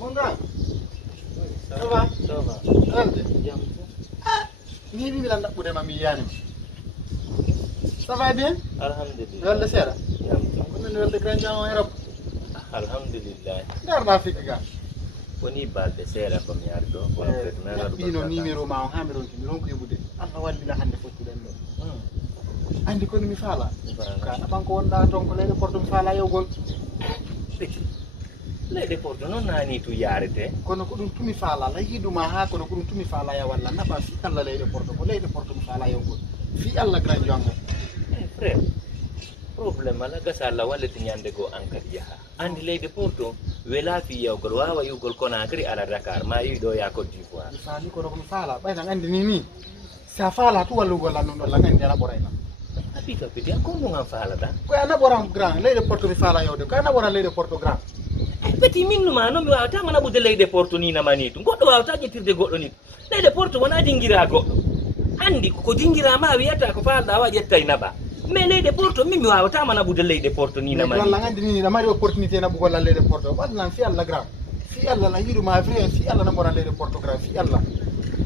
Mon grand, ça va? Ça va. Grande. Ni bi lan dabbude ma mi yani. Ça va bien? Alhamdulillah. Wala sera? Jam. Ko non wala grand jamo Europe. Alhamdulillah. Dar na fika ga. Woni balde sera ko mi ardo ko fetna Bino numéro ma on hamiro ki non ko yobude. Allah walli la hande foti den do. Andi ko mi fala. Ka na banko wonda ton ko lede portum fala yewgol. Leyde porto non nani tu yarete Kono ko dum tumi fala la yiduma ha kono ko dum tumi fala ya walla nafa fi Allah leyde porto ko leyde porto mi fala yewgol. Fi Allah grand jongo. frère problème ala gasalla wallati nyande go ankar yaha andi leyde porto wela fi yewgol wawa yugol Conakry ala Dakar ma yido ya Côte d'Ivoire Fani kono ko mi fala bay tan andi ni sa fala tu wallugol la non la ngandi ala borayna. apita piti akondo ngam fala da Ko ana boram grand leyde porto mi fala yewde ko ana boram leyde porto grand. peti minnuma no mi wawata mana budde leyde porto ni namanitu goddo wawata jettirde goddo ni leyde porto wona dingira goddo andi ko dingira ma wiyata ko falda wa jettay naba mais leyde porto mi wawata mana budde leyde porto ni namani walla ngandi ni da mari opportunité na bugol la leyde porto walla fi Allah grand fi Allah la yiduma vrai fi Allah na boram leyde porto grand fi Allah.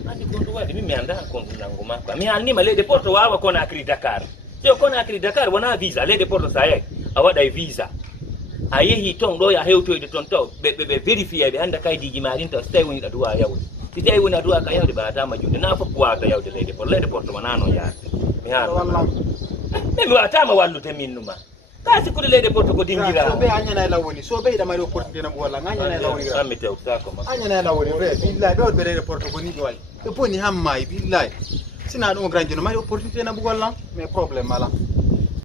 andi ko to wadi mi anda ko nangu makko mi anni ma leyde porto wawa Conakry Dakar so Conakry Dakar wona visa leyde porto sayay a waday visa a yehi ton ɗo ya hewtoyde ton taw ɓe vérifié ɓe anda kaydiji maɗin taw so tawi woni ɗa duwa yawde si tawi woni a duwa ka yawde ɓaatama juude na fof wawata yawde leyde porto wona noon yaade mi haala Wallah. mais mi wawatama wallude min numa ka sikkude leyde porto ko dingira So be anyana la woni so be da mari opportunité na walla nganya la woni ammi tewtako ma anyana la woni be billahi be be leyde porto ko ni be wal be poni hammay billahi sina dum grand jeno mari opportunité na bugol lan mais problème mala